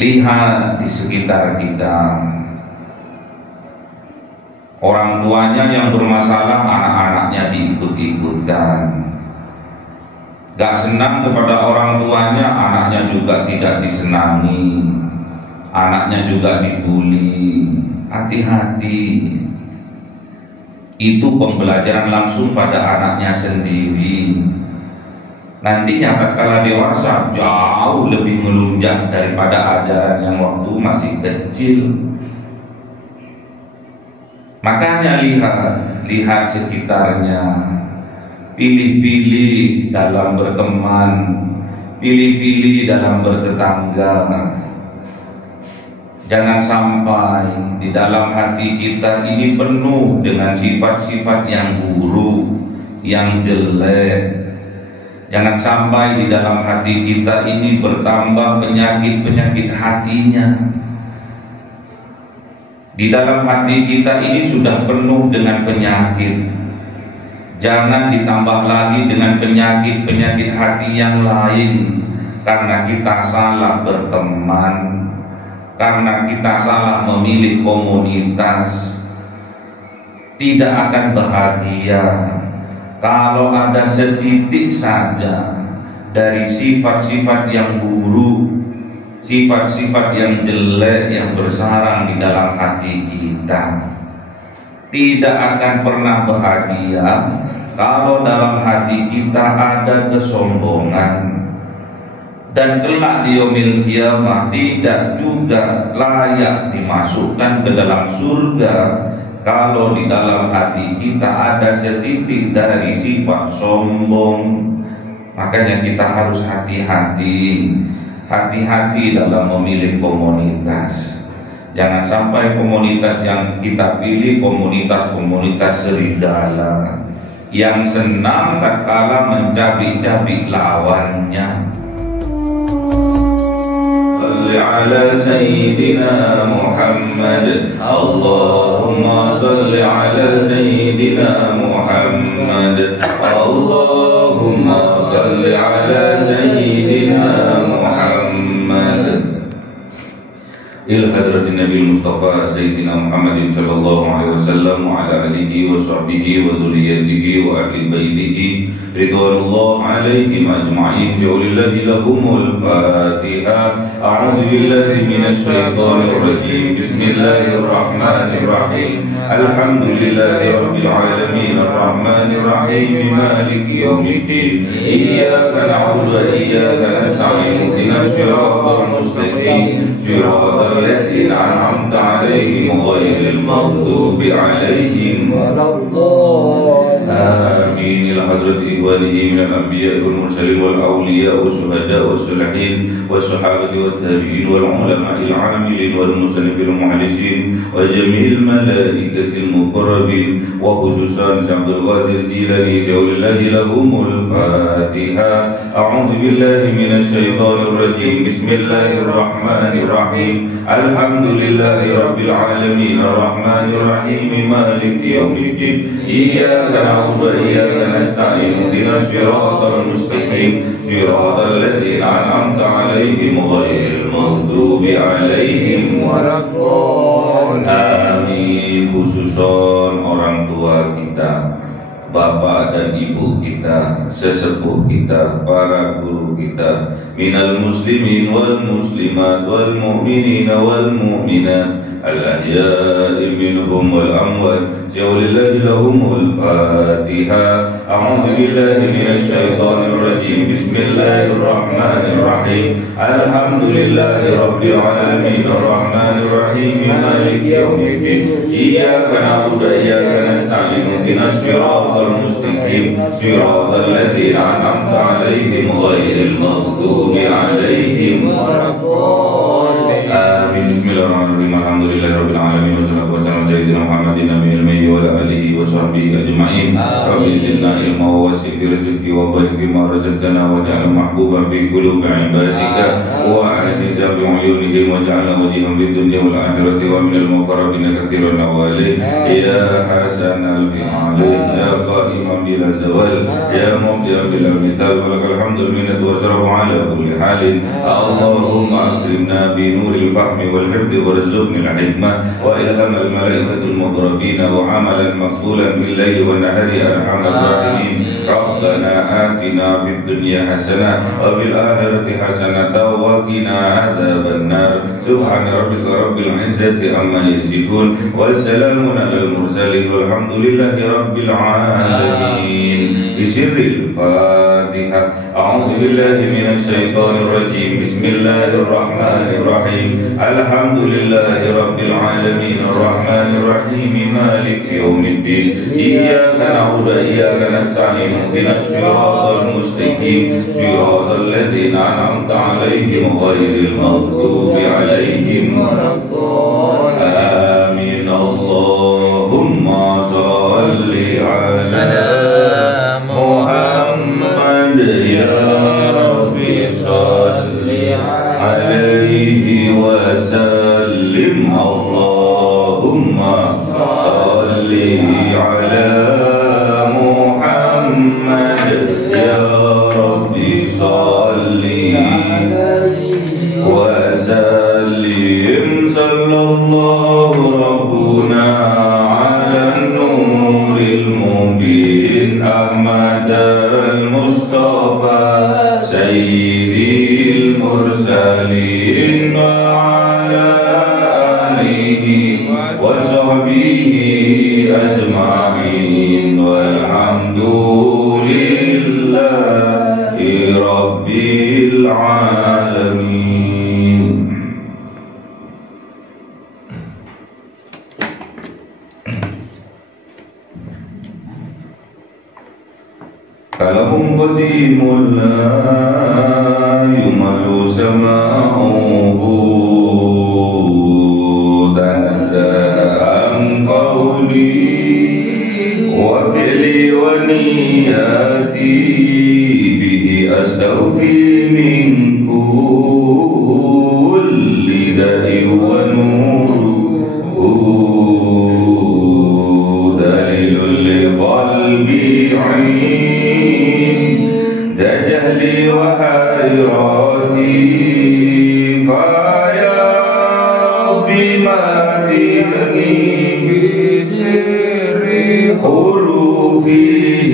Lihat di sekitar kita, orang tuanya yang bermasalah, anak-anaknya diikut-ikutkan. Gak senang kepada orang tuanya, anaknya juga tidak disenangi, anaknya juga dibully. Hati-hati, itu pembelajaran langsung pada anaknya sendiri. Nantinya tatkala dewasa jauh lebih melunjak daripada ajaran yang waktu masih kecil. Makanya lihat sekitarnya, pilih-pilih dalam berteman, pilih-pilih dalam bertetangga. Jangan sampai di dalam hati kita ini penuh dengan sifat-sifat yang buruk, yang jelek. Jangan sampai di dalam hati kita ini bertambah penyakit-penyakit hatinya. Di dalam hati kita ini sudah penuh dengan penyakit. Jangan ditambah lagi dengan penyakit-penyakit hati yang lain, karena kita salah berteman, karena kita salah memilih komunitas. Tidak akan bahagia kalau ada setitik saja dari sifat-sifat yang buruk, sifat-sifat yang jelek yang bersarang di dalam hati kita. Tidak akan pernah bahagia kalau dalam hati kita ada kesombongan. Dan kelak di yaumil qiyamah tidak juga layak dimasukkan ke dalam surga kalau di dalam hati kita ada setitik dari sifat sombong. Makanya kita harus hati-hati dalam memilih komunitas. Jangan sampai komunitas yang kita pilih komunitas-komunitas serigala yang senang tatkala mencabik-cabik lawannya. Salli ala Sayyidina Muhammad, Allahumma salli ala Sayyidina Muhammad, Allahumma salli ala Sayyidina Muhammad. إلى حضرة النبي المصطفى سيدنا محمد صلى الله عليه وسلم وعلى آله وصحبه وذريته وأهل بيته رضوان الله عليهم أجمعين. ولله لهم الفاتحة. أعوذ بالله من الشيطان الرجيم. بسم الله الرحمن الرحيم. الحمد لله رب العالمين الرحمن الرحيم مالك يوم الدين. إياك نعبد وإياك نستعين. اهدنا الصراط المستقيم صراط الذين أنعمت عليهم غير المغضوب عليهم ولا الضالين. آمين. إلى حضرة إخوانه من الأنبياء والمرسلين والأولياء والشهداء والصالحين والصحابة والتابعين والعلماء العاملين والمصنفين والمحدثين وجميع الملائكة المقربين وخصوصا عبد القادر الجيلاني ولله لهم الفاتحة. أعوذ بالله من الشيطان الرجيم. بسم الله الرحمن الرحيم. الحمد لله رب العالمين الرحمن الرحيم مالك يوم الدين. إياك نعبد وإياك نستعين. اهدنا الصراط المستقيم صراط الذين أنعمت عليهم غير المغضوب عليهم ولا الضالين. Amin. Khususon orang tua kita, bapak dan ibu kita, sesepuh kita, para guru kita, minal muslimin wal muslimat wal mu'minin wal mu'minat al-ahya'i minhum wal amwat. Walillahi lahumul fatiha. A'udzu billahi minasy syaithanir rajim. Bismillahirrahmanir rahim. Alhamdulillahi rabbil alamin arrahmanir rahim maliki yaumiddin. Iyyaka na'budu wa iyyaka nasta'in. Ihdinas siratal mustaqim siratal ladzina an'amta 'alaihim ghairil maghdubi 'alaihim waladdallin. Amin. Bismillahirrahmanirrahim. Alhamdulillahi rabbil alamin wassalatu wassalamu ala sayyidina Muhammadin nabiyil ummi wa ala alihi wa sahbihi ajma'in. Rabbi zidna ilma wa wasi' fi rizqi وبارك فيما رزقتنا واجعل محبوبا في قلوب عبادك وعزيزا بعيونهم واجعل وجيها في الدنيا والآخرة ومن المقربين كثيرا نوالي يا حسن الفعل يا قائما بلا زوال يا مبدئا بلا مثال ولك الحمد المنة والشرف على كل حال اللهم أكرمنا بنور الفهم والحفظ وارزقنا الحكمة وإلهام الملائكة المقربين وعملا مقبولا بالليل والنهار أرحم الراحمين ربنا آتنا في الدنيا حسنة وفي الآخرة حسنة وقنا عذاب النار سبحان ربك رب العزة عما يصفون والسلام على المرسلين والحمد لله رب العالمين بسر الفاتحة أعوذ بالله من الشيطان الرجيم بسم الله الرحمن الرحيم الحمد لله رب العالمين الرحمن الرحيم مالك يوم الدين إياك نعبد وإياك نستعين اهدنا الصراط المستقيم صراط الذين أنعمت عليهم غير المغضوب عليهم ولا الضالين آمين اللهم صل على محمد يا ربي صل عليه وسلم اللهم صل على محمد يا ربي صل وسلم صلى الله ربنا على النور المبين أحمد المصطفى سيد المرسلين وعلى آله وصحبه أجمعين والحمد لله رب العالمين. كلام قديم لا يمل سماعه تنزل عن قولي وفعلي ونياتي به أستوفي من كل داء ونور دليل لقلبي عند جهلي وحيراتي فيا ربي ماتني بسر حروفه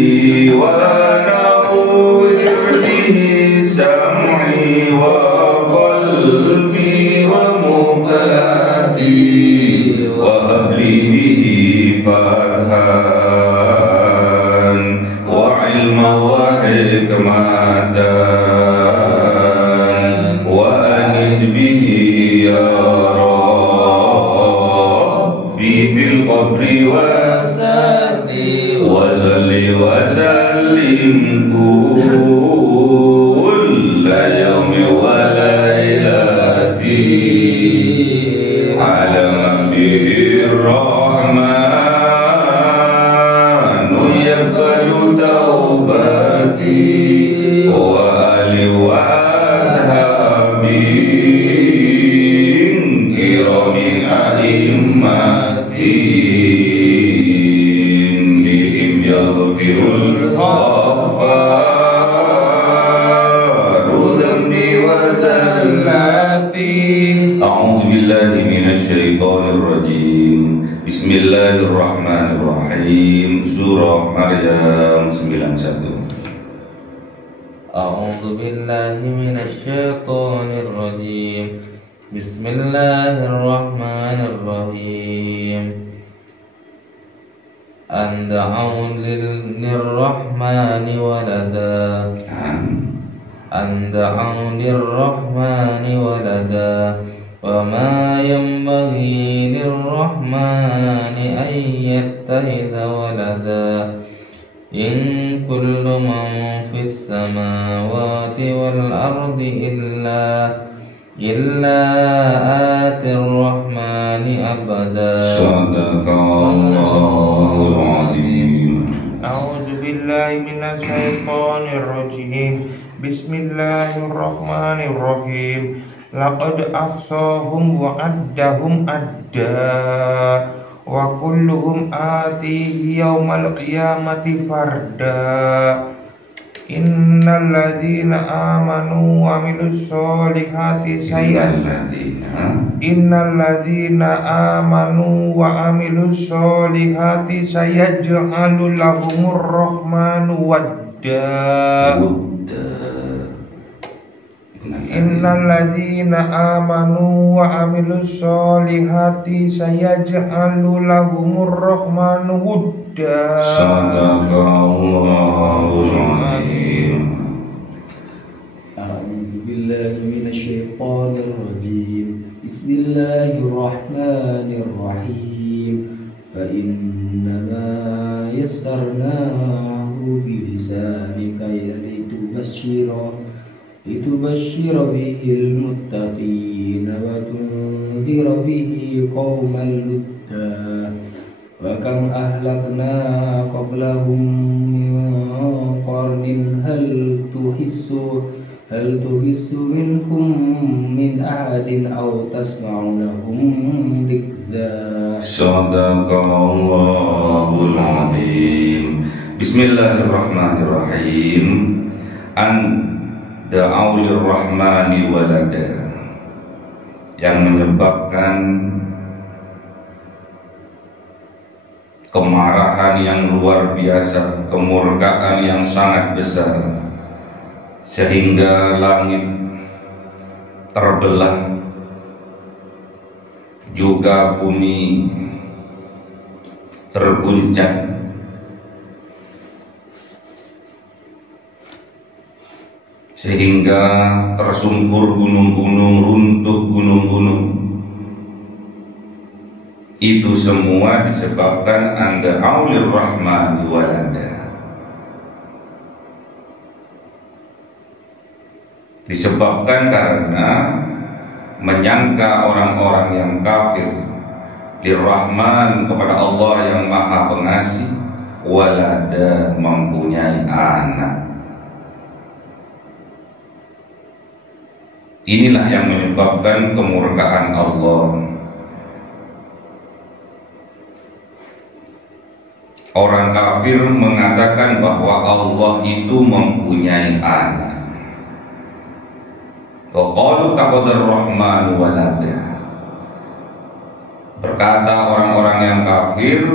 ونور به سمعي وقلبي ومقاتي وهب لي به فتحا وعلما وحكمة وأنس به يا ربي في القبر وصل وسلم كل يوم وليلة على من به الرحمن يقبل توبتي وآلي وأصحابي كرام أئمتي بهم يغفر الغفار ذنبي وزلاتي. أعوذ بالله من الشيطان الرجيم بسم الله الرحمن الرحيم Surah Maryam 91. أعوذ بالله من الشيطان الرجيم بسم الله الرحمن الرحيم أن دعوا للرحمن ولدا أن دعوا للرحمن ولدا وما ينبغي للرحمن أن يتخذ ولدا إن كل من في السماوات والأرض إلا آتي الرحمن أبدا. صدق الله العظيم. أعوذ بالله billahi minasyaitonir rajim. Bismillahirrahmanirrahim. Laqad ahsahum wa addahum adda wa kulluhum atihi yaumal qiyamati farda. Innal ladzina amanu wa amilus solihati sayaj'alu lahumur rahmanu wadda. Innal ladzina amanu wa amilus solihati sayaj'alu lahumur rahmanu wadda. Sadaqallahul azim. A'udzu billahi minasyaitonir rajim. Bismillahirrahmanirrahim. Fa innama yassarnahu bilisanika litubashshira bihil muttaqina wa tunzira bihi qauman ludda. Wa kam ahlakna qablahum min qarnin hal tuhissu minhum min ahadin aw tasma'u lahum rikza. Sadaqallahul azim. Bismillahirrahmanirrahim. Da'au lirrahmani walada, yang menyebabkan kemarahan yang luar biasa, kemurkaan yang sangat besar, sehingga langit terbelah, juga bumi terguncang, sehingga tersungkur gunung-gunung, runtuh gunung-gunung. Itu semua disebabkan anda aulir rahmani walada, disebabkan karena menyangka orang-orang yang kafir lirrahman, kepada Allah yang maha pengasih, walada, mempunyai anak. Inilah yang menyebabkan kemurkaan Allah. Orang kafir mengatakan bahwa Allah itu mempunyai anak. Wa qalu taqaddar rahman walada. Berkata orang-orang yang kafir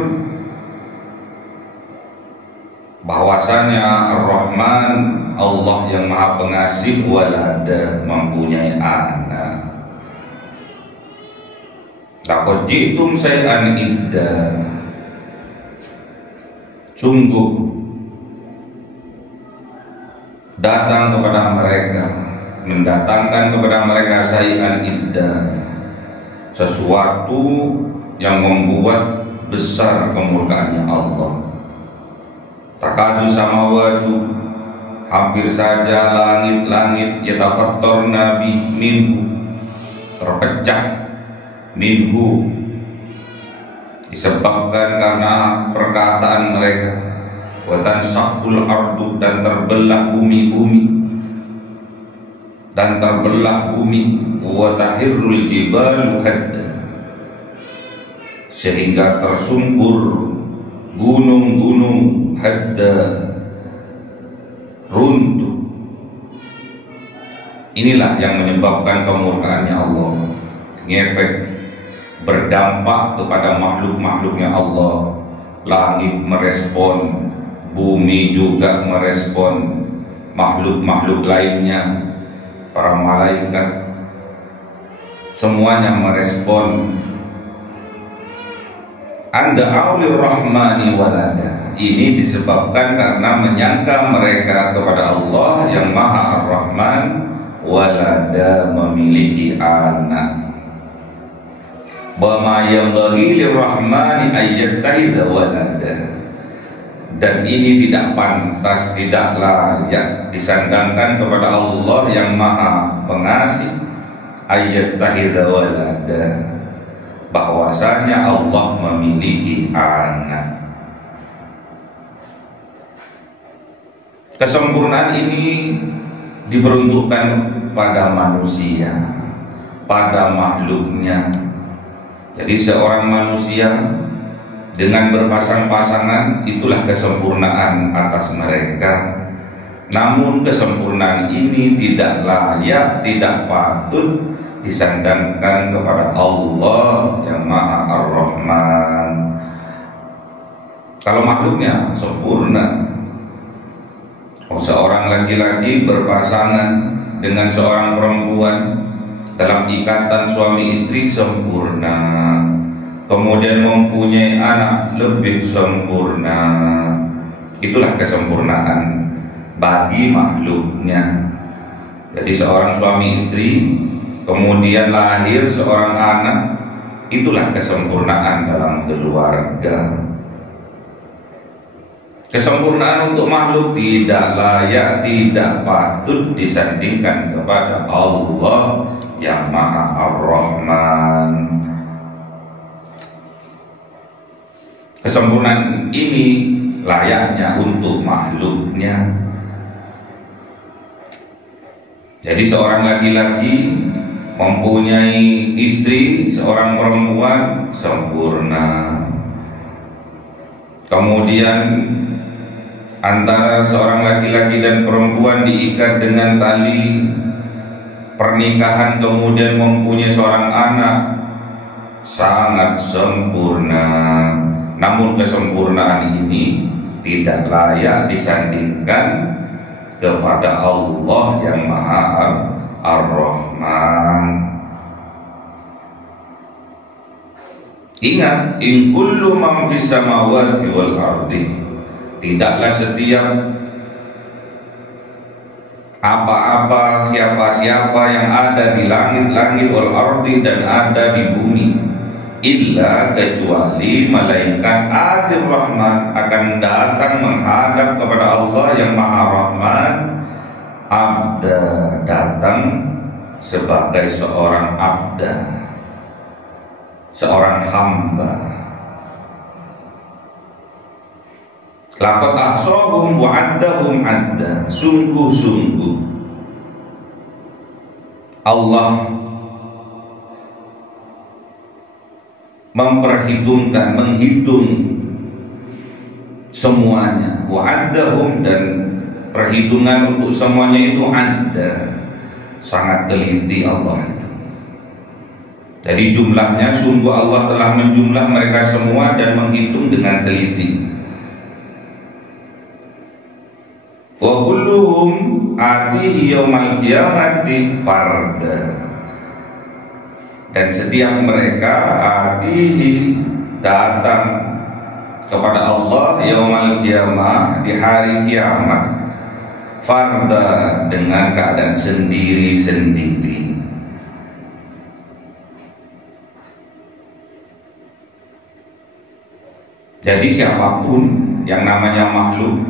bahwasanya Ar-Rahman, Allah yang maha pengasih, walada, mempunyai anak. Laqad ji'tum syai'an idda, sungguh datang kepada mereka, mendatangkan kepada mereka syai'an idda, sesuatu yang membuat besar kemurkaannya Allah. Takadu samawatu, hampir saja langit-langit, yatafattarna minhu, terpecah, minhu, disebabkan karena perkataan mereka. Wa tanshaqqul ardu, dan terbelah bumi-bumi, dan terbelah bumi. Wa tahirrul jibalu hadda, sehingga tersungkur gunung-gunung, hadda, runtuh. Inilah yang menyebabkan kemurkaannya Allah, ngefek, berdampak kepada makhluk-makhluknya Allah. Langit merespon, bumi juga merespon, makhluk-makhluk lainnya, para malaikat, semuanya merespon. Anda aulir rahmani walada, ini disebabkan karena menyangka mereka kepada Allah yang maha ar-Rahman, walada, memiliki anak. Wa yang bagi lirrahmani ayyattakhidha walada, dan ini tidak pantas, tidak layak disandangkan kepada Allah yang maha pengasih, ayyattakhidha walada, bahwasanya Allah memiliki anak. Kesempurnaan ini diperuntukkan pada manusia, pada makhluknya. Jadi seorang manusia dengan berpasang-pasangan, itulah kesempurnaan atas mereka. Namun kesempurnaan ini tidak layak, tidak patut disandangkan kepada Allah yang Maha Ar-Rahman. Kalau makhluknya sempurna, seorang laki-laki berpasangan dengan seorang perempuan dalam ikatan suami istri sempurna, kemudian mempunyai anak lebih sempurna. Itulah kesempurnaan bagi makhluknya. Jadi seorang suami istri kemudian lahir seorang anak, itulah kesempurnaan dalam keluarga. Kesempurnaan untuk makhluk tidak layak, tidak patut disandingkan kepada Allah yang Maha Ar-Rahman. Kesempurnaan ini layaknya untuk makhluknya. Jadi seorang laki-laki mempunyai istri, seorang perempuan sempurna. Kemudian antara seorang laki-laki dan perempuan diikat dengan tali pernikahan, kemudian mempunyai seorang anak, sangat sempurna. Namun kesempurnaan ini tidak layak disandingkan kepada Allah yang Maha Ar-Rahman. Ingat, in kullu man fis samawati wal ardi, tidaklah setiap apa-apa, siapa-siapa yang ada di langit-langit wal ardi dan ada di bumi, illa kecuali malaikat atir rahman akan datang menghadap kepada Allah yang Maha Rahman. Abda, datang sebagai seorang abda, seorang hamba. Laqad ahsahum wa addahum adda. Sungguh-sungguh Allah memperhitungkan, menghitung semuanya. Wa addahum, dan perhitungan untuk semuanya itu ada, sangat teliti Allah itu. Jadi jumlahnya sungguh Allah telah menjumlah mereka semua dan menghitung dengan teliti. Wa kulluhum atihi yaumal qiyamati farda, dan setiap mereka atihi datang kepada Allah yaumal qiyamah, di hari kiamat, farda, dengan keadaan sendiri-sendiri. Jadi siapapun yang namanya makhluk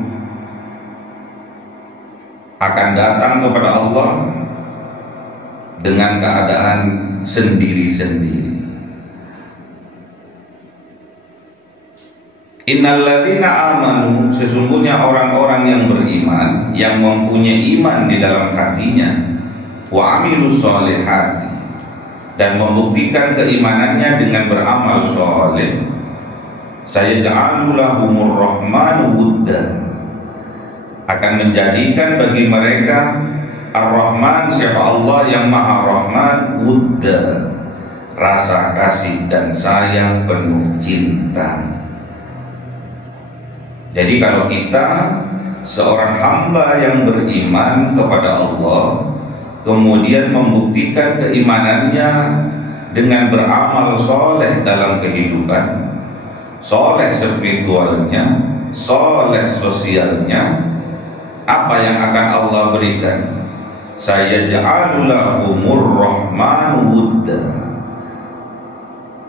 akan datang kepada Allah dengan keadaan sendiri-sendiri. Innalladzina amanu, sesungguhnya orang-orang yang beriman, yang mempunyai iman di dalam hatinya, wa amilus solihati, dan membuktikan keimanannya dengan beramal soleh, sayaj'alu lahumur rahmanu wudda, akan menjadikan bagi mereka Ar-Rahman, siapa Allah yang Maha Rahman, wudda, rasa kasih dan sayang, penuh cinta. Jadi kalau kita seorang hamba yang beriman kepada Allah, kemudian membuktikan keimanannya dengan beramal soleh dalam kehidupan, soleh spiritualnya, soleh sosialnya, apa yang akan Allah berikan? Sayaj'alu lahumur rahman wudda,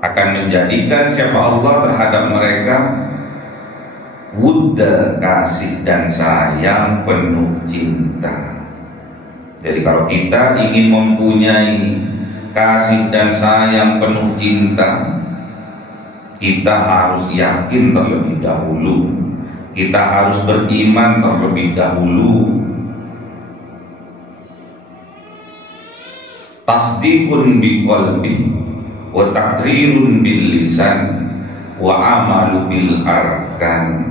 akan menjadikan siapa Allah terhadap mereka wudda, kasih dan sayang, penuh cinta. Jadi kalau kita ingin mempunyai kasih dan sayang, penuh cinta, kita harus yakin terlebih dahulu kita harus beriman terlebih dahulu. Tasdiqun biqalbi wa taqrirun bil lisan wa amalu bil arkan.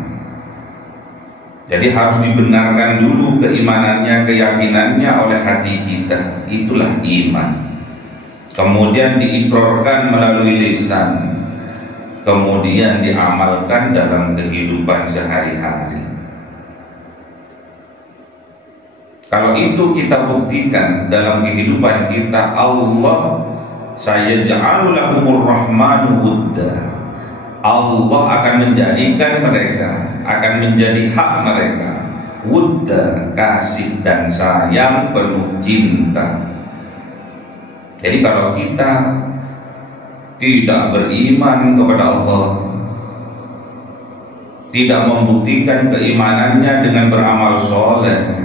Jadi harus dibenarkan dulu keimanannya, keyakinannya oleh hati kita. Itulah iman. Kemudian diikrarkan melalui lisan, kemudian diamalkan dalam kehidupan sehari-hari. Kalau itu kita buktikan dalam kehidupan kita, Allah sayaj'alu lahumur rahmanu wudda. Allah akan menjadikan mereka, akan menjadi hak mereka, wudda, kasih dan sayang penuh cinta. Jadi kalau kita tidak beriman kepada Allah, tidak membuktikan keimanannya dengan beramal soleh,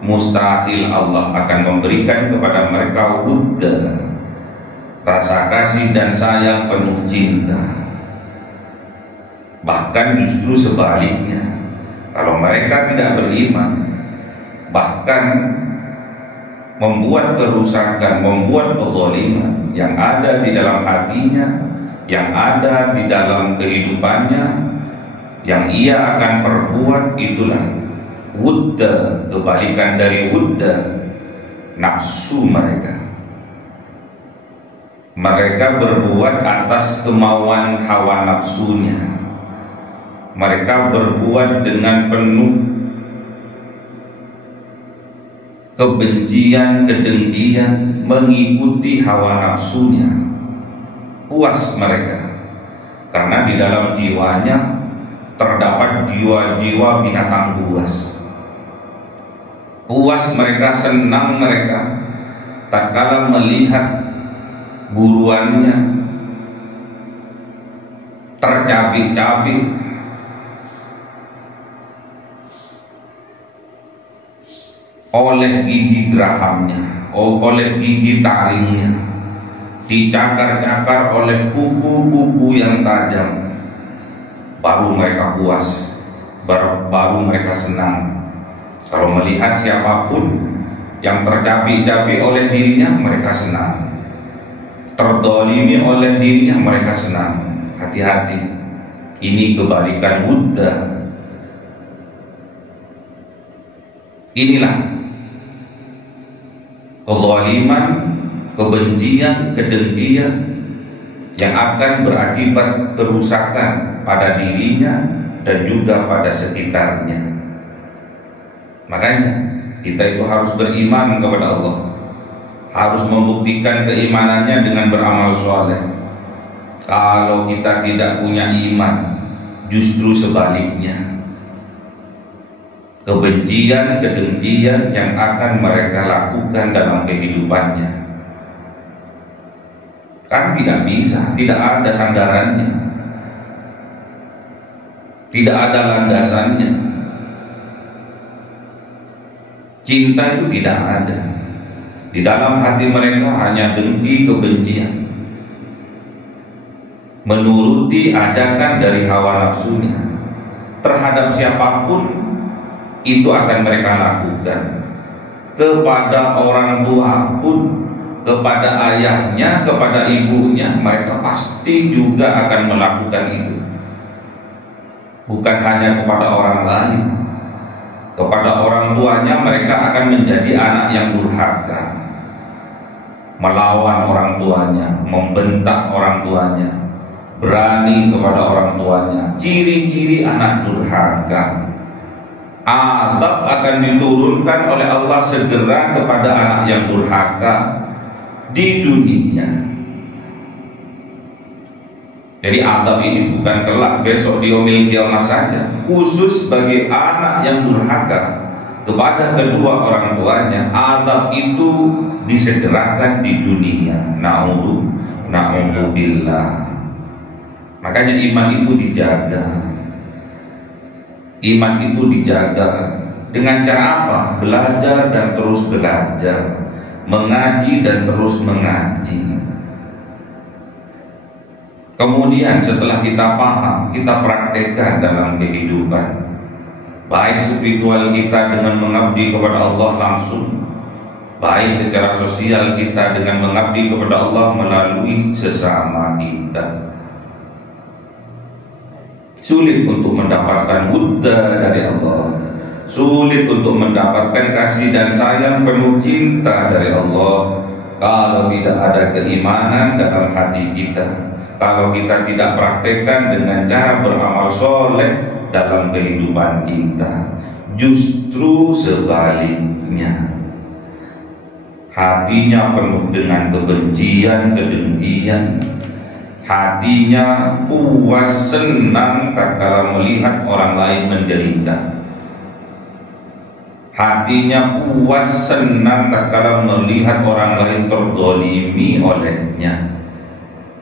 mustahil Allah akan memberikan kepada mereka wudda, rasa kasih dan sayang penuh cinta. Bahkan justru sebaliknya, kalau mereka tidak beriman, bahkan membuat kerusakan, membuat kezaliman yang ada di dalam hatinya, yang ada di dalam kehidupannya, yang ia akan perbuat, itulah wudda, kebalikan dari wudda, nafsu mereka. Mereka berbuat atas kemauan hawa nafsunya. Mereka berbuat dengan penuh kebencian, kedengkian, mengikuti hawa nafsunya. Puas mereka, karena di dalam jiwanya terdapat jiwa-jiwa binatang buas. Puas mereka, senang mereka tatkala melihat buruannya tercabik-cabik oleh gigi gerahamnya, oleh gigi taringnya, dicakar-cakar oleh kuku-kuku yang tajam. Baru mereka puas, baru mereka senang. Kalau melihat siapapun yang tercabik-cabik oleh dirinya, mereka senang. Terdolimi oleh dirinya, mereka senang. Hati-hati, ini kebalikan wudda. Inilah kezaliman, kebencian, kedengkian yang akan berakibat kerusakan pada dirinya dan juga pada sekitarnya. Makanya kita itu harus beriman kepada Allah, harus membuktikan keimanannya dengan beramal soleh. Kalau kita tidak punya iman, justru sebaliknya, kebencian, kedengkian yang akan mereka lakukan dalam kehidupannya. Kan tidak bisa, tidak ada sandarannya, tidak ada landasannya. Cinta itu tidak ada. Di dalam hati mereka hanya dengki, kebencian, menuruti ajakan dari hawa nafsunya. Terhadap siapapun itu akan mereka lakukan. Kepada orang tua pun, kepada ayahnya, kepada ibunya, mereka pasti juga akan melakukan itu. Bukan hanya kepada orang lain, kepada orang tuanya mereka akan menjadi anak yang durhaka, melawan orang tuanya, membentak orang tuanya, berani kepada orang tuanya. Ciri-ciri anak durhaka. Azab akan diturunkan oleh Allah segera kepada anak yang durhaka di dunia. Jadi azab ini bukan kelak besok di yaumil qiyamah saja, khusus bagi anak yang durhaka kepada kedua orang tuanya. Azab itu disegerakan di dunia. Na'udzubillah. Makanya iman itu dijaga. Iman itu dijaga dengan cara apa? Belajar dan terus belajar, mengaji dan terus mengaji. Kemudian setelah kita paham, kita praktekkan dalam kehidupan, baik spiritual kita dengan mengabdi kepada Allah langsung, baik secara sosial kita dengan mengabdi kepada Allah melalui sesama kita. Sulit untuk mendapatkan wudda dari Allah, sulit untuk mendapatkan kasih dan sayang penuh cinta dari Allah kalau tidak ada keimanan dalam hati kita, kalau kita tidak praktekkan dengan cara beramal soleh dalam kehidupan kita. Justru sebaliknya, hatinya penuh dengan kebencian, kedengkian, hatinya puas senang tatkala melihat orang lain menderita, hatinya puas senang tatkala melihat orang lain terdolimi olehnya.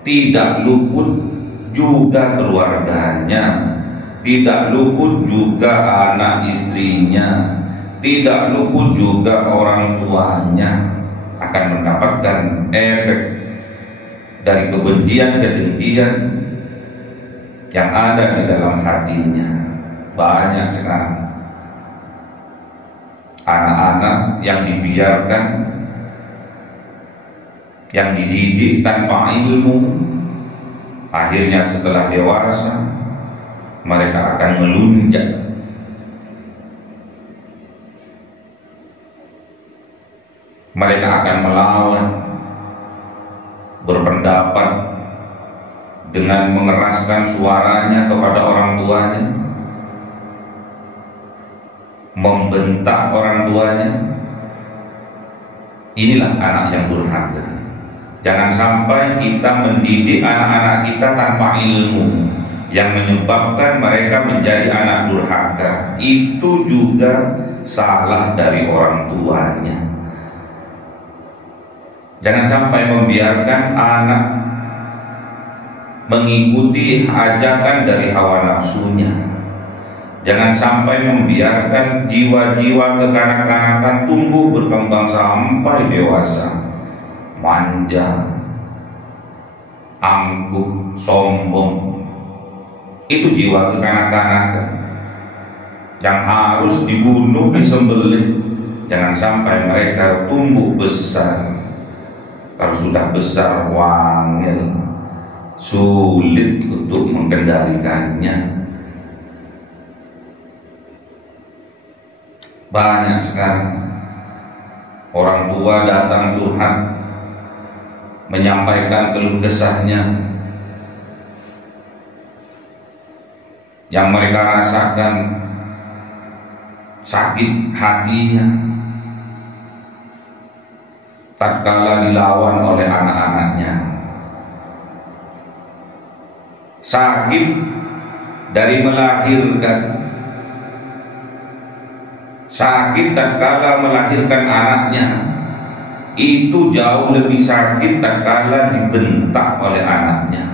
Tidak luput juga keluarganya, tidak luput juga anak istrinya, tidak luput juga orang tuanya akan mendapatkan efek dari kebencian, kedengkian yang ada di dalam hatinya. Banyak sekarang anak-anak yang dibiarkan, yang dididik tanpa ilmu, akhirnya setelah dewasa mereka akan melunjak, mereka akan melawan, berpendapat dengan mengeraskan suaranya kepada orang tuanya, membentak orang tuanya. Inilah anak yang durhaka. Jangan sampai kita mendidik anak-anak kita tanpa ilmu yang menyebabkan mereka menjadi anak durhaka. Itu juga salah dari orang tuanya. Jangan sampai membiarkan anak mengikuti ajakan dari hawa nafsunya. Jangan sampai membiarkan jiwa-jiwa kekanak-kanakan tumbuh berkembang sampai dewasa manja, angkuh, sombong. Itu jiwa kekanak-kanakan yang harus dibunuh, disembelih. Jangan sampai mereka tumbuh besar. Kalau sudah besar, wangil, sulit untuk mengendalikannya. Banyak sekarang orang tua datang curhat, menyampaikan keluh kesahnya yang mereka rasakan, sakit hatinya tatkala dilawan oleh anak-anaknya, sakit dari melahirkan, sakit tatkala melahirkan anaknya. Itu jauh lebih sakit tatkala dibentak oleh anaknya,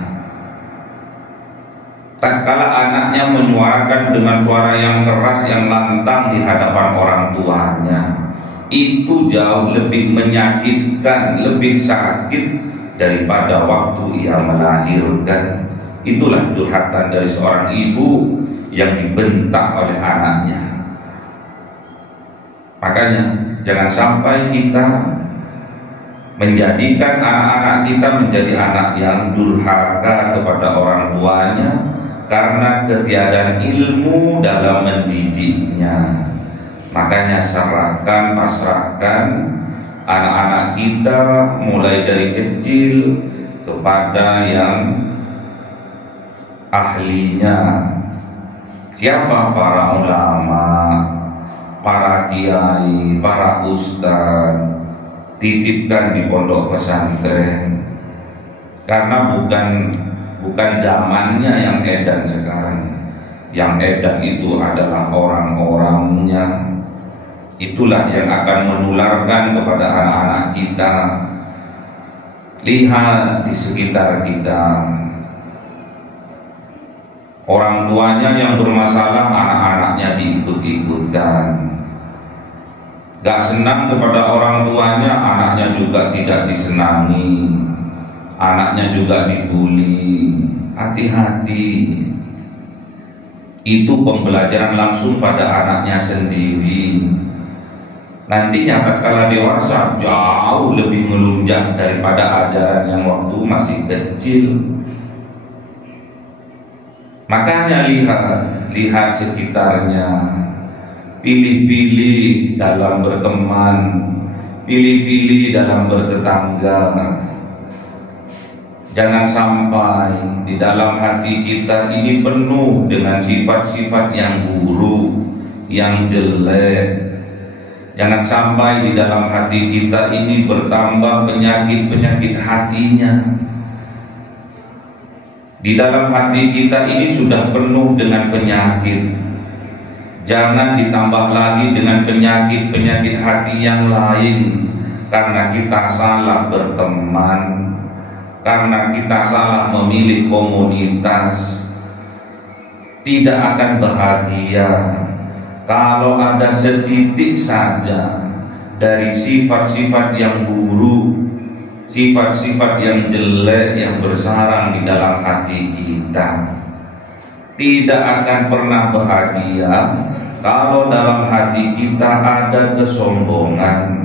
tatkala anaknya menyuarakan dengan suara yang keras, yang lantang di hadapan orang tuanya. Itu jauh lebih menyakitkan, lebih sakit daripada waktu ia melahirkan. Itulah curhatan dari seorang ibu yang dibentak oleh anaknya. Makanya jangan sampai kita menjadikan anak-anak kita menjadi anak yang durhaka kepada orang tuanya karena ketiadaan ilmu dalam mendidiknya. Makanya serahkan, pasrahkan anak-anak kita mulai dari kecil kepada yang ahlinya. Siapa? Para ulama, para kiai, para ustadz. Titipkan di pondok pesantren, karena bukan zamannya yang edan sekarang. Yang edan itu adalah orang-orangnya. Itulah yang akan menularkan kepada anak-anak kita. Lihat di sekitar kita, orang tuanya yang bermasalah, anak-anaknya diikut-ikutkan. Gak senang kepada orang tuanya, anaknya juga tidak disenangi, anaknya juga dibully. hati-hati. Itu pembelajaran langsung pada anaknya sendiri. Nantinya tatkala dewasa jauh lebih melunjak daripada ajaran yang waktu masih kecil. Makanya lihat sekitarnya, pilih-pilih dalam berteman, pilih-pilih dalam bertetangga. Jangan sampai di dalam hati kita ini penuh dengan sifat-sifat yang buruk, yang jelek. Jangan sampai di dalam hati kita ini bertambah penyakit-penyakit hatinya. Di dalam hati kita ini sudah penuh dengan penyakit. Jangan ditambah lagi dengan penyakit-penyakit hati yang lain, karena kita salah berteman, karena kita salah memilih komunitas. Tidak akan bahagia kalau ada setitik saja dari sifat-sifat yang buruk, sifat-sifat yang jelek yang bersarang di dalam hati kita. Tidak akan pernah bahagia kalau dalam hati kita ada kesombongan.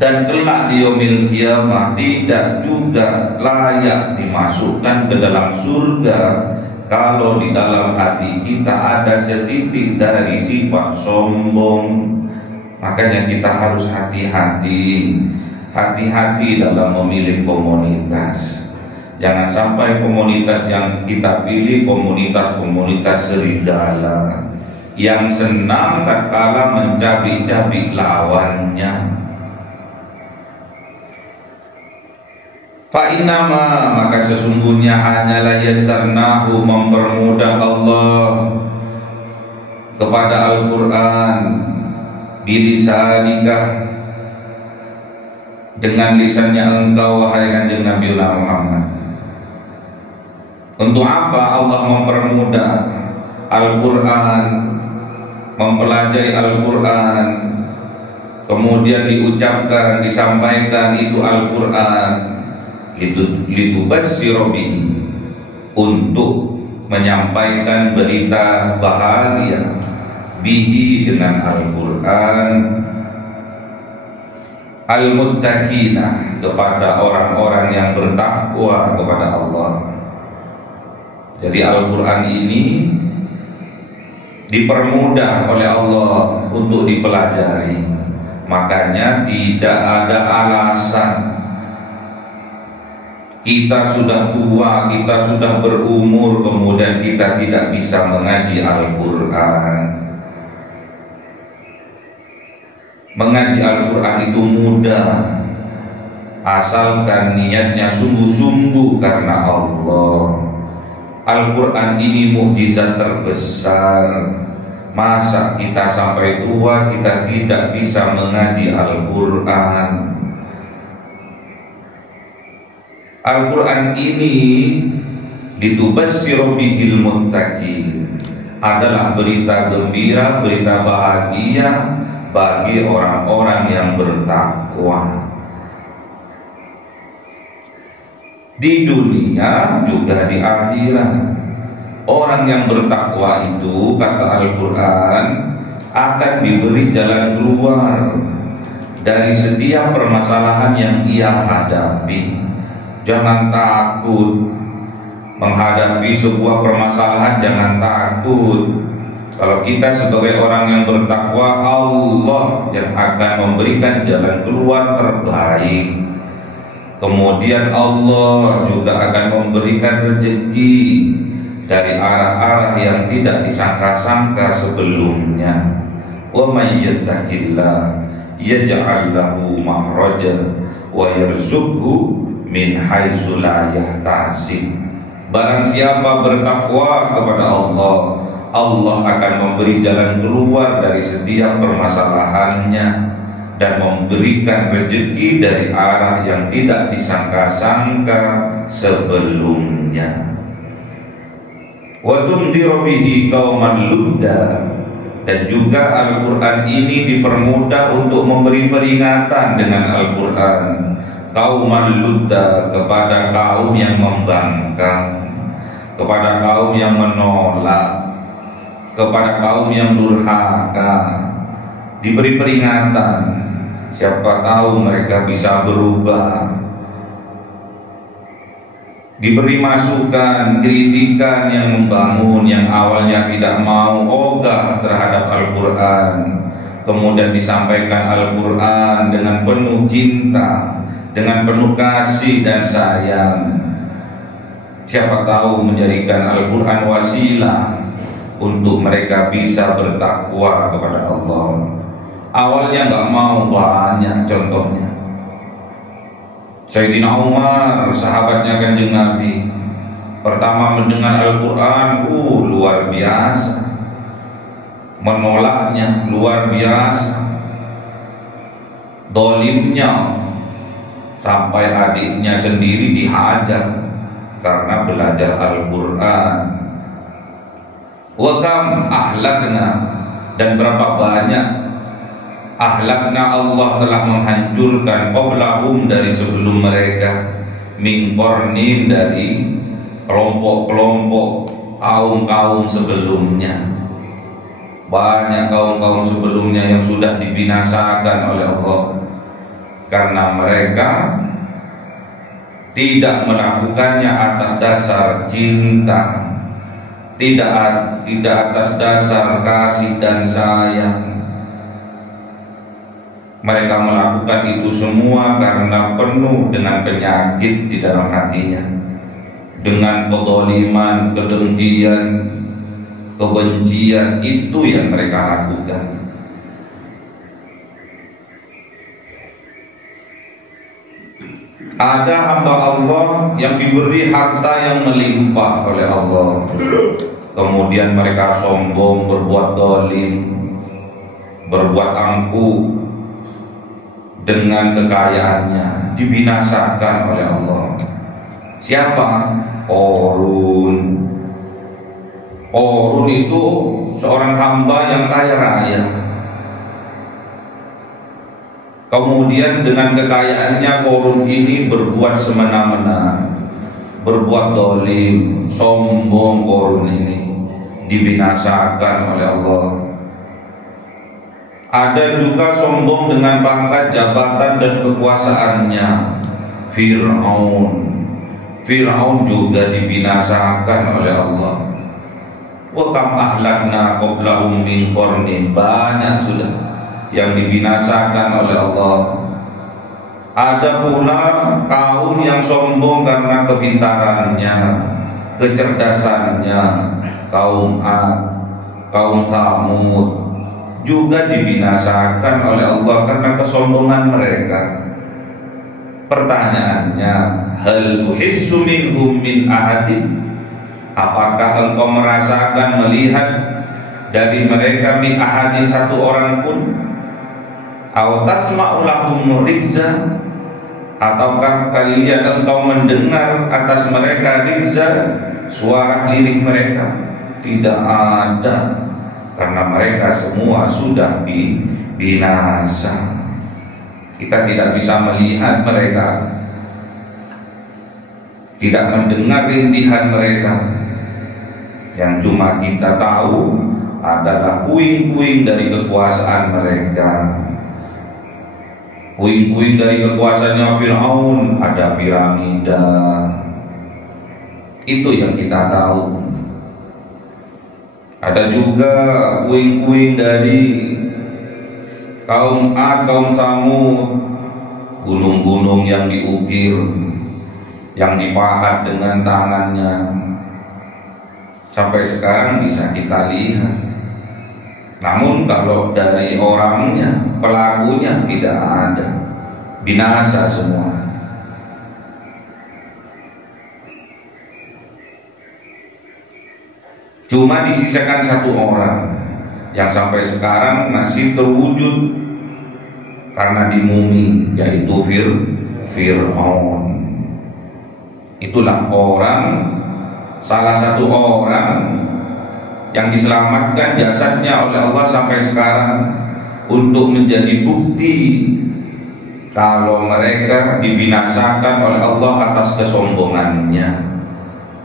Dan kelak di yaumil kiamah tidak juga layak dimasukkan ke dalam surga kalau di dalam hati kita ada setitik dari sifat sombong. Makanya kita harus hati-hati dalam memilih komunitas. Jangan sampai komunitas yang kita pilih komunitas-komunitas serigala yang senang tatkala mencabik-cabik lawannya. Fa'innama, maka sesungguhnya hanyalah yassarnahu, mempermudah Allah kepada Al-Quran bilisanika, dengan lisannya engkau wahai kanjeng Nabi Muhammad. Untuk apa Allah mempermudah Al-Quran, mempelajari Al-Quran, kemudian diucapkan, disampaikan itu Al-Quran, litubasyira bihi, untuk menyampaikan berita bahagia, bihi dengan Al-Quran, al-muttaqina, kepada orang-orang yang bertakwa kepada Allah. Jadi Al-Quran ini dipermudah oleh Allah untuk dipelajari. Makanya tidak ada alasan kita sudah tua, kita sudah berumur, kemudian kita tidak bisa mengaji Al-Quran. Mengaji Al-Quran itu mudah, asalkan niatnya sungguh-sungguh karena Allah. Al-Quran ini mukjizat terbesar. Masa kita sampai tua kita tidak bisa mengaji Al-Quran? Al-Quran ini litubasyira bihil muttaqin, adalah berita gembira, berita bahagia bagi orang-orang yang bertakwa di dunia juga di akhirat. Orang yang bertakwa itu, kata Al-Quran, akan diberi jalan keluar dari setiap permasalahan yang ia hadapi. Jangan takut menghadapi sebuah permasalahan, jangan takut. Kalau kita sebagai orang yang bertakwa, Allah yang akan memberikan jalan keluar terbaik. Kemudian Allah juga akan memberikan rezeki dari arah-arah yang tidak disangka-sangka sebelumnya. Wa may yattaqillah yaj'al lahu makhraja wa yarzuqhu min haitsu la yahtasib. Barang siapa bertakwa kepada Allah, Allah akan memberi jalan keluar dari setiap permasalahannya dan memberikan rezeki dari arah yang tidak disangka-sangka sebelumnya. Wa tundiru bihi qauman ludda, dan juga Al-Quran ini dipermudah untuk memberi peringatan dengan Al-Quran qauman ludda, kepada kaum yang membangkang. kepada kaum yang menolak, kepada kaum yang durhaka. Diberi peringatan, siapa tahu mereka bisa berubah. Diberi masukan, kritikan yang membangun, yang awalnya tidak mau ogah terhadap Al-Quran, kemudian disampaikan Al-Quran dengan penuh cinta, dengan penuh kasih dan sayang. Siapa tahu menjadikan Al-Quran wasilah untuk mereka bisa bertakwa kepada Allah. Awalnya nggak mau, banyak contohnya. Sayyidina Umar, sahabatnya Kanjeng Nabi, pertama mendengar Al-Quran, luar biasa, menolaknya luar biasa, dolimnya, sampai adiknya sendiri dihajar karena belajar Al-Quran. Wa kam ahlakna, dan berapa banyak ahlakna Allah telah menghancurkan qablahum, dari sebelum mereka, min qarnin, dari kelompok-kelompok kaum-kaum sebelumnya. Banyak kaum-kaum sebelumnya yang sudah dibinasakan oleh Allah karena mereka tidak melakukannya atas dasar cinta, tidak atas dasar kasih dan sayang. Mereka melakukan itu semua karena penuh dengan penyakit di dalam hatinya, dengan kezaliman, kedengkian, kebencian. Itu yang mereka lakukan. Ada hamba Allah yang diberi harta yang melimpah oleh Allah, kemudian mereka sombong, berbuat zalim, berbuat angkuh dengan kekayaannya, dibinasakan oleh Allah. Siapa? Qarun. Qarun itu seorang hamba yang kaya raya. Kemudian dengan kekayaannya Qarun ini berbuat semena-mena, berbuat zalim, sombong. Qarun ini dibinasakan oleh Allah. Ada juga sombong dengan pangkat jabatan dan kekuasaannya, Fir'aun. Fir'aun juga dibinasakan oleh Allah. Wa kam ahlakna qablahum min qarnin, banyak sudah yang dibinasakan oleh Allah. Ada pula kaum yang sombong karena kepintarannya, kecerdasannya, kaum Ad, kaum Samud, juga dibinasakan oleh Allah karena kesombongan mereka. Pertanyaannya, hal tuhissu minhum min ahadin, apakah engkau merasakan, melihat dari mereka min ahadin, satu orang pun? Aw tasma'u lahum rizza, ataukah kalian engkau mendengar atas mereka rizza, suara lirik mereka? Tidak ada, karena mereka semua sudah binasa. Kita tidak bisa melihat mereka, tidak mendengar rintihan mereka. Yang cuma kita tahu adalah puing-puing dari kekuasaan mereka. Puing-puing dari kekuasaannya Fir'aun, ada piramida. Itu yang kita tahu. Ada juga puing-puing dari kaum Ad, kaum Samud, gunung-gunung yang diukir, yang dipahat dengan tangannya. Sampai sekarang bisa kita lihat. Namun kalau dari orangnya, pelakunya tidak ada, binasa semua. Cuma disisakan satu orang yang sampai sekarang masih terwujud karena dimumi, yaitu Fir'aun. Itulah orang, salah satu orang yang diselamatkan jasadnya oleh Allah sampai sekarang untuk menjadi bukti kalau mereka dibinasakan oleh Allah atas kesombongannya.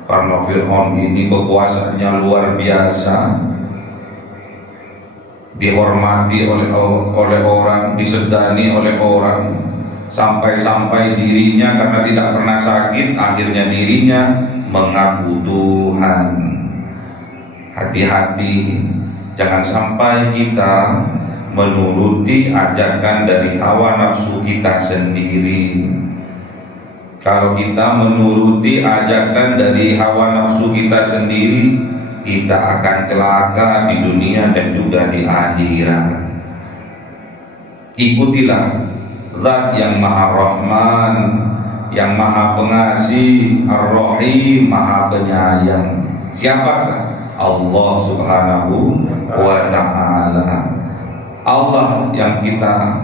Karena Fir'aun ini kekuasaannya luar biasa, dihormati oleh orang, disegani oleh orang, sampai-sampai dirinya karena tidak pernah sakit, akhirnya dirinya mengaku Tuhan. Hati-hati, jangan sampai kita menuruti ajakan dari hawa nafsu kita sendiri. Kalau kita menuruti ajakan dari hawa nafsu kita sendiri, kita akan celaka di dunia dan juga di akhirat. Ikutilah Zat yang Maha Rahman, yang Maha Pengasih, Ar-Rahim, Maha Penyayang. Siapakah? Allah Subhanahu wa Ta'ala. Allah yang kita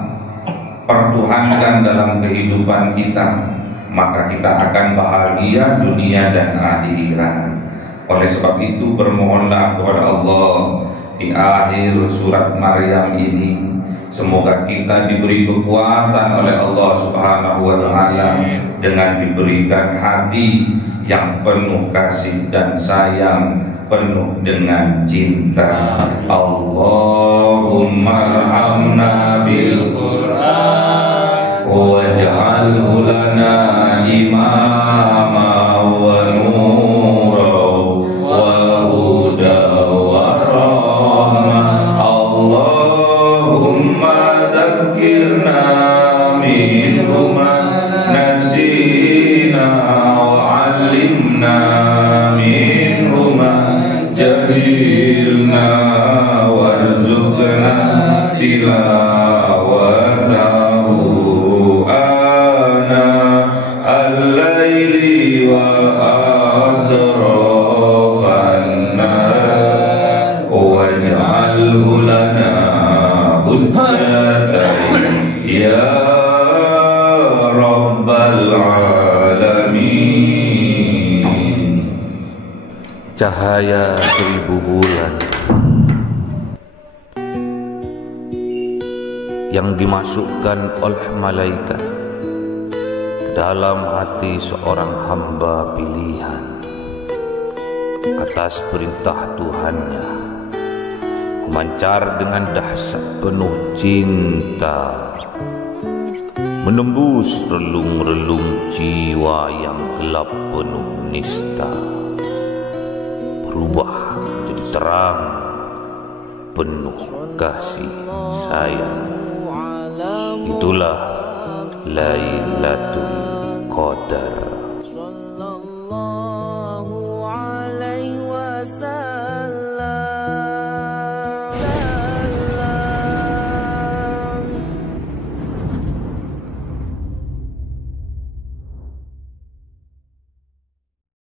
pertuhankan dalam kehidupan kita, maka kita akan bahagia dunia dan akhirat. Oleh sebab itu bermohonlah kepada Allah di akhir surat Maryam ini, semoga kita diberi kekuatan oleh Allah Subhanahu wa Ta'ala dengan diberikan hati yang penuh kasih dan sayang, penuh dengan cinta. Allahumma arhamna bil Qur'an waj'alhu lana imama wa nura wa huda wa rahmah. Allahumma dzakirna minhu ma nasina wa 'allimna minhu ma jahilna warzuqna tilawatahu ana al-laili wa atrafan nahar waj'alhu lana hujjatan ya rabbal alamin. Cahaya 1000 bulan yang dimasukkan oleh malaikat ke dalam hati seorang hamba pilihan atas perintah Tuhannya, memancar dengan dahsyat penuh cinta, menembus relung-relung jiwa yang gelap penuh nista, berubah menjadi terang penuh kasih sayang. Itulah Lailatul Qadar. Sallallahu alaihi wasallam.